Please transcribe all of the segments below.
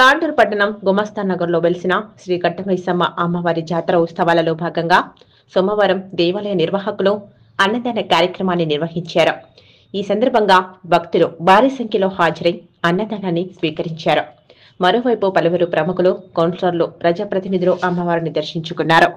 తాండూరు పట్టణం గుమస్తానగర్లో వెలిసిన శ్రీ కట్టమైసమ్మ అమ్మవారి జాతర ఉత్సవాలలో భాగంగా సోమవారం దేవాలయ నిర్వాహకులు అన్నదాన కార్యక్రమాన్ని నిర్వహించారు. ఈ సందర్భంగా భక్తులు భారీ సంఖ్యలో హాజరై అన్నదానాన్ని స్వీకరించారు. మరోవైపు పలువురు ప్రముఖులు, కౌన్సిలర్లు, ప్రజాప్రతినిధులు అమ్మవారిని దర్శించుకున్నారు.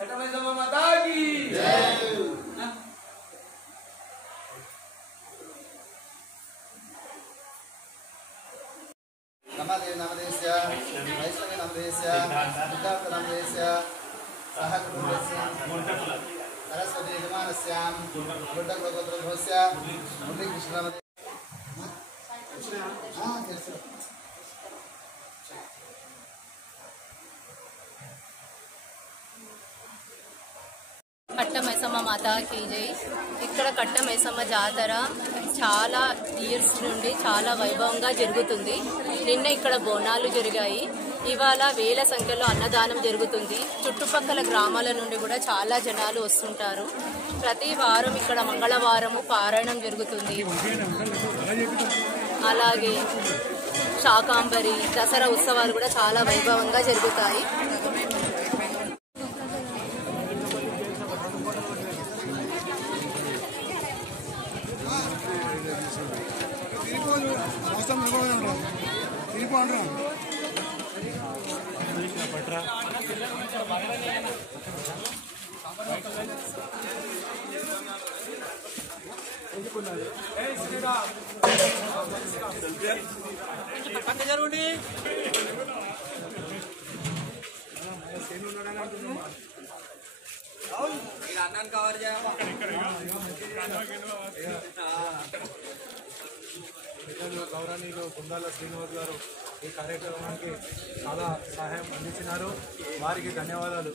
कटमैसम्मा माता की जय। नमदेव नमदेस्य वैष्णवे नमदेस्य सिद्धार्थ नमदेस्य सह कुटुम्बस्य सरस्वती यजमानस्यां गुड्डगोत्रोद्भवस्य मुरलीकृष्ण नमदेव కట్టమైసమ్మ మాతాకి జై. ఇక్కడ కట్టమైసమ్మ జాతర చాలా ఇయర్స్ నుండి చాలా వైభవంగా జరుగుతుంది. నిన్న ఇక్కడ బోనాలు జరిగాయి. ఇవాళ వేల సంఖ్యలో అన్నదానం జరుగుతుంది. చుట్టుపక్కల గ్రామాల నుండి కూడా చాలా జనాలు వస్తుంటారు. ప్రతి వారం ఇక్కడ మంగళవారము పారాయణం జరుగుతుంది. అలాగే శాకాంబరి దసరా ఉత్సవాలు కూడా చాలా వైభవంగా జరుగుతాయి. గౌరవనీయులు కుందాల శ్రీనివాస్ గారు ఈ కార్యక్రమానికి చాలా సహాయం అందించినారు. వారికి ధన్యవాదాలు.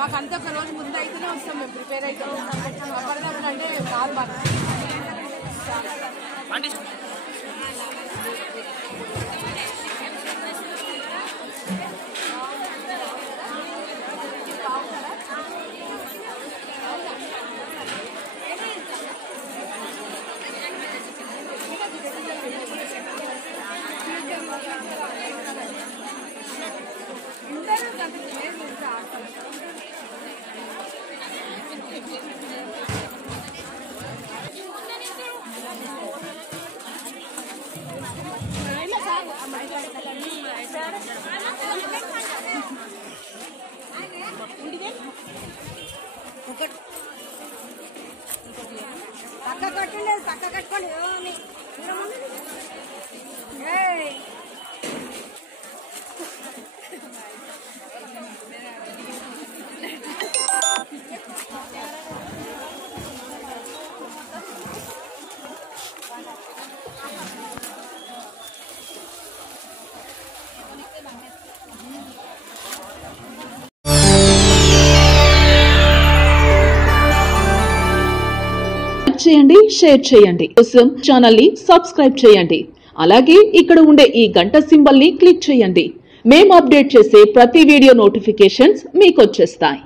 మాకంతా ఒక రోజు ముందు అయితేనే వస్తాం, మేము ప్రిపేర్ అవుతాం. అప్పటిదప్పుడు అంటే కాదు బాగా పక్క కట్టలేదు, పక్క కట్టుకోండి. చేయండి, షేర్ చేయండి. కోసం ఛానల్ ని సబ్స్క్రైబ్ చేయండి. అలాగే ఇక్కడ ఉండే ఈ గంట సింబల్ ని క్లిక్ చేయండి. మేము అప్డేట్ చేసే ప్రతి వీడియో నోటిఫికేషన్స్ మీకు వచ్చేస్తాయి.